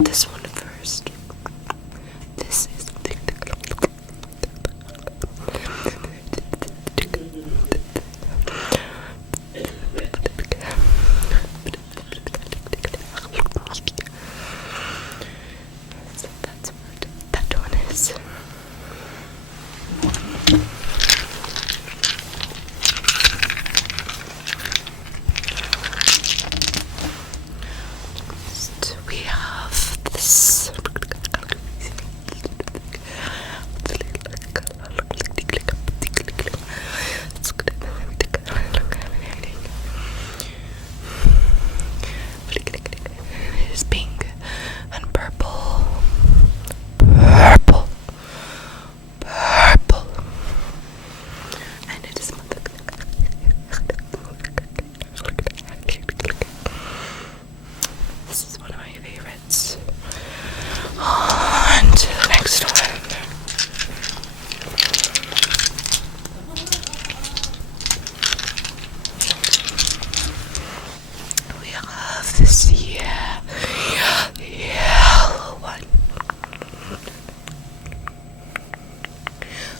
at this one first. This is so that's what that one is. We have this. It is pink and purple. Purple. And it is this is one of my favorites. On to the next one. We have this yellow one.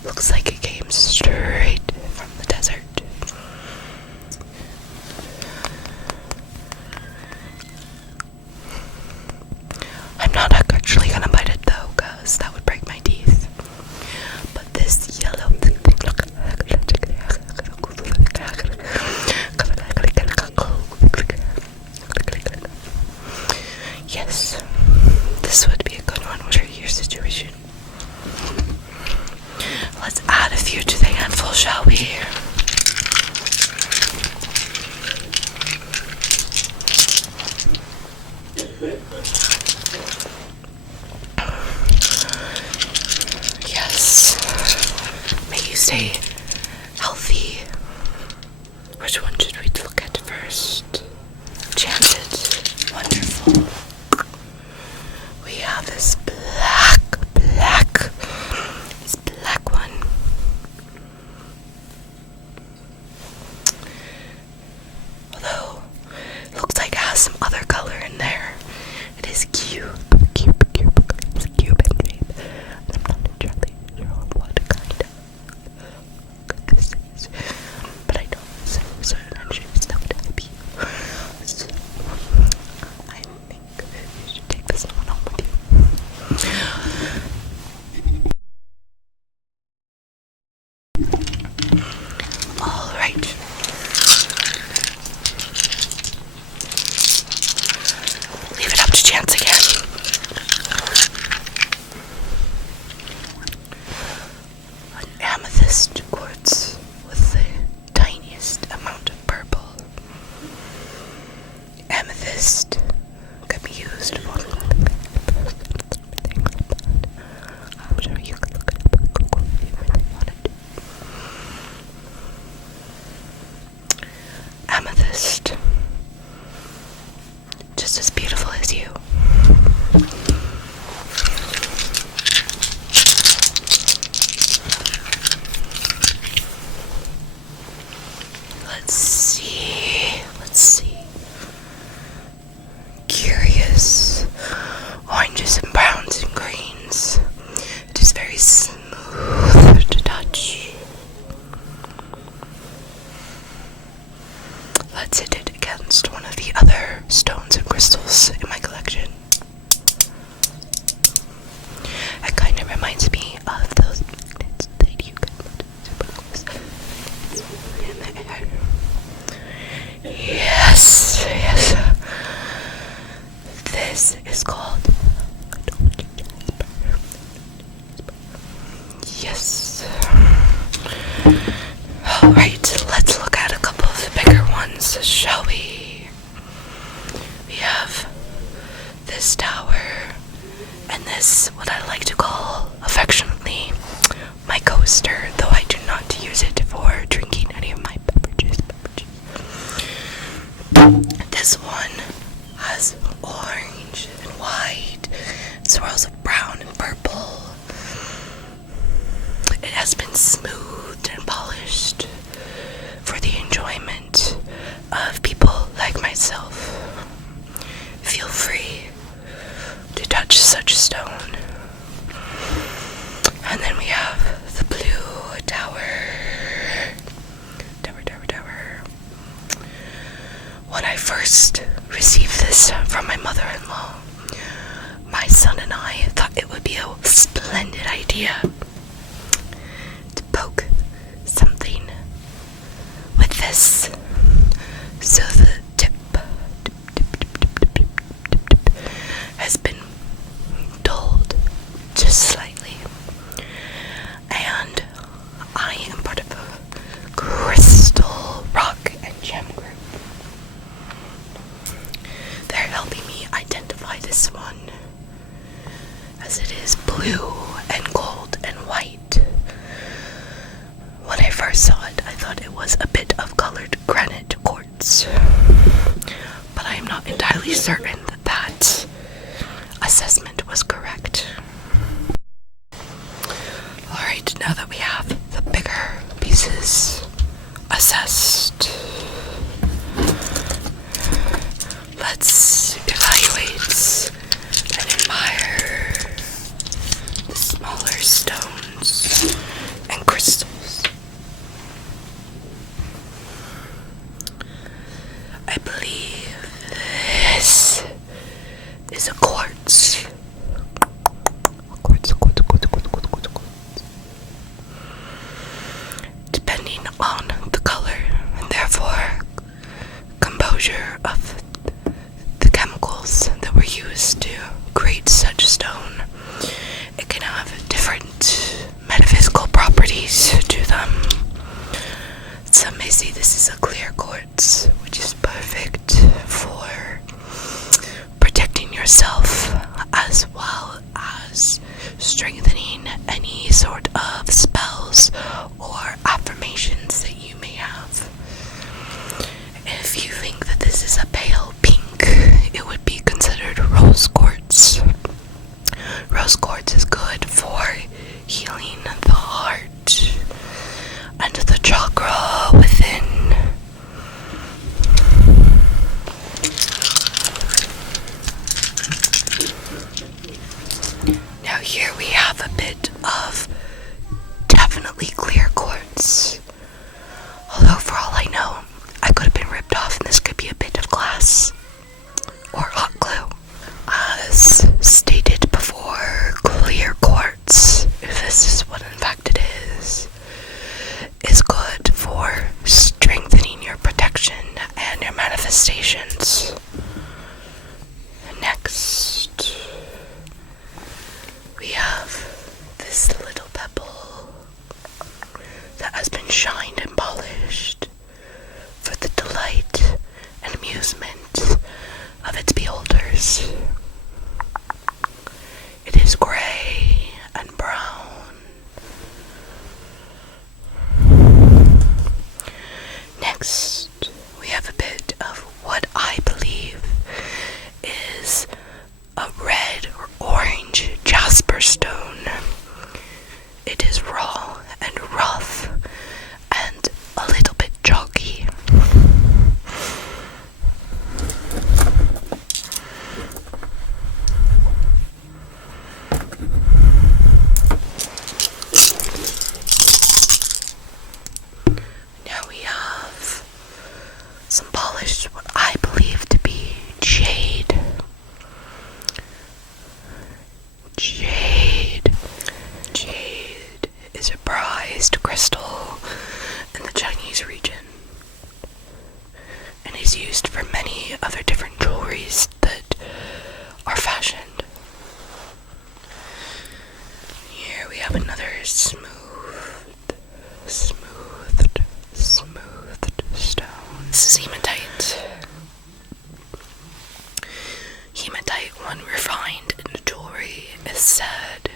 Looks like it came straight from the desert. I'm not actually gonna bite it though, cause that would break my teeth. But this yellow yes, this would be a good one for your situation. Let's add a few to the handful, shall we? Yes. May you stay healthy. Which one should we look at first? Enchanted. Wonderful. We have this this black one. Although, it looks like it has some other color in there. It is cute. It's cute in shape. And I'm not entirely sure what kind of this is. But I know it's certain shapes that would help you. So, I think you should take this one home with you. Alright. Leave it up to chance again. An amethyst quartz with the tiniest amount of purple. Amethyst could be used for I'm sure you could look it up on Google if you really wanted to. Amethyst. Just as beautiful as you. Let's see. Curious. Oranges and browns and greens. It is very smooth to touch. Let's hit it against one of the other stones and crystals in my collection. It kind of reminds me of those magnets that you can put super close in the air. Yes. This is called yes. Alright, let's look at a couple of the bigger ones, shall we? We have this tower and this, what I like to call affectionately, my coaster, though I do not use it for drinking any of my beverages. This one has orange and white, swirls of brown and purple. It has been smoothed and polished for the enjoyment of people like myself. Feel free to such stone. And then we have the blue tower. Tower. When I first received this from my mother-in-law, my son and I thought it would be a splendid idea to poke something with this. So the tip has been dulled just slightly. And I am part of a crystal, rock, and gem group. They're helping me identify this one, as it is blue and gold and white. When I first saw it, I thought it was a bit of colored granite quartz, but I am not entirely certain that that assessment was correct. Alright, now that we have the bigger pieces assessed, let's evaluate and admire the smaller stones and crystals. I believe this is a quartz. Depending on the color and therefore composure of the chemicals that were used to create such stone, it can have different metaphysical properties to them. Some may say this is a clear quartz, which is perfect for protecting yourself as well as strengthening any sort of spells or affirmations that you may have. If you think that this is a pale pink, it would be considered rose quartz. Rose quartz is good for healing the heart and the chakra within. Now here we have a bit of definitely clear quartz. Although for all I know, I could have been ripped off and this could be a bit of glass or hot glue. As stated before, clear quartz, if this is what in fact it is good for strengthening your protection and your manifestations. Next, we have this little pebble that has been shined and polished for the delight and amusement of its beholders. It is gray and brown. Next, we have a bit of what I believe is a red or orange jasper stone. It is raw and rough and a little bit chalky. Now we have some polished, what I believe to be jade. Jade is a prized crystal in the Chinese region and is used for many other different jewelries that are fashioned. Here we have another smoothed stone. This is hematite. Hematite, when refined into jewelry, is said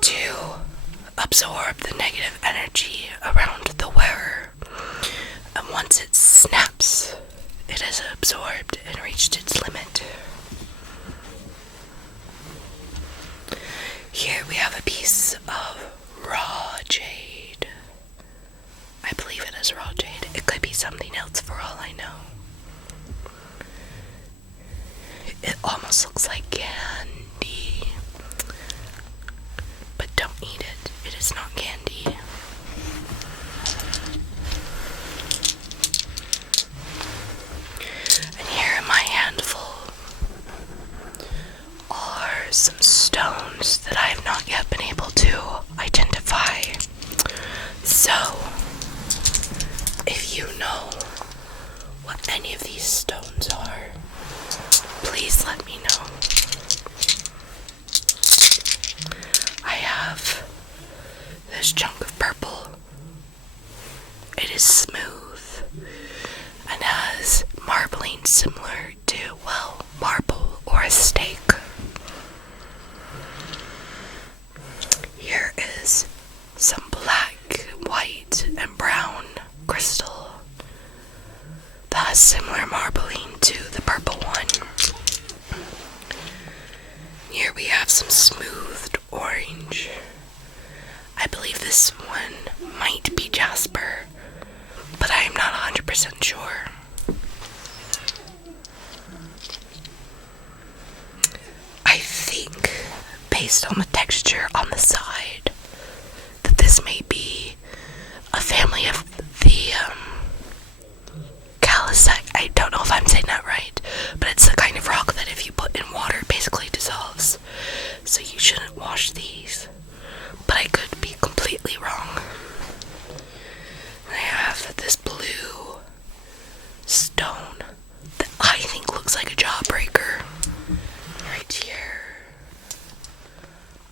to absorb the negative energy around the wearer, and once it snaps, it has absorbed and reached its limit. Here we have a piece of raw jade. I believe it is raw jade. It could be something else for all I know. It almost looks like candy, but don't eat it. It is not candy. And here in my handful are some stones that I have not yet been able to identify. So, if you know what any of these stones are, please let me know. I have this chunk of purple. It is smooth and has marbling similar to, well, marble or a steak. Here is some black, white, and brown crystal that has similar marbling to the purple one. Here we have some smoothed orange. I believe this one might be jasper, but I am not 100% sure. I think, based on the texture on the side, that this may be a family of the calcite. I don't know if I'm saying that right, but it's the kind of rock that if you put in water, it basically dissolves. So you shouldn't wash these, but I could be completely wrong. I have this blue stone that I think looks like a jawbreaker. Right here,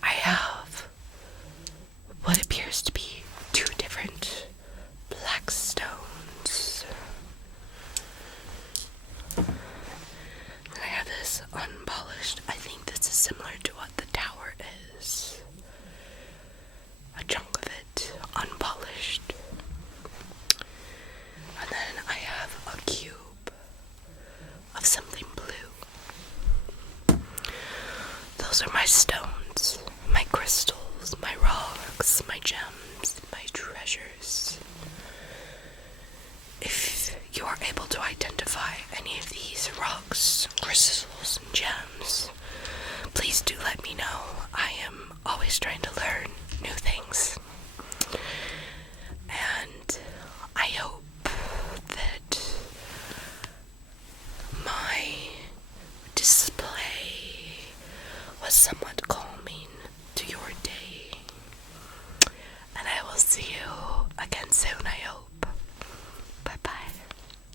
I have what appears to be two different black stones. I have this unpolished. I think this is similar to what the tower is. A chunk of it unpolished. And then I have a cube of something blue. Those are my stones, my crystals, my rocks, my gems, my treasures. If you are able to identify any of these rocks, crystals, and gems, please do let me know. I am always trying to learn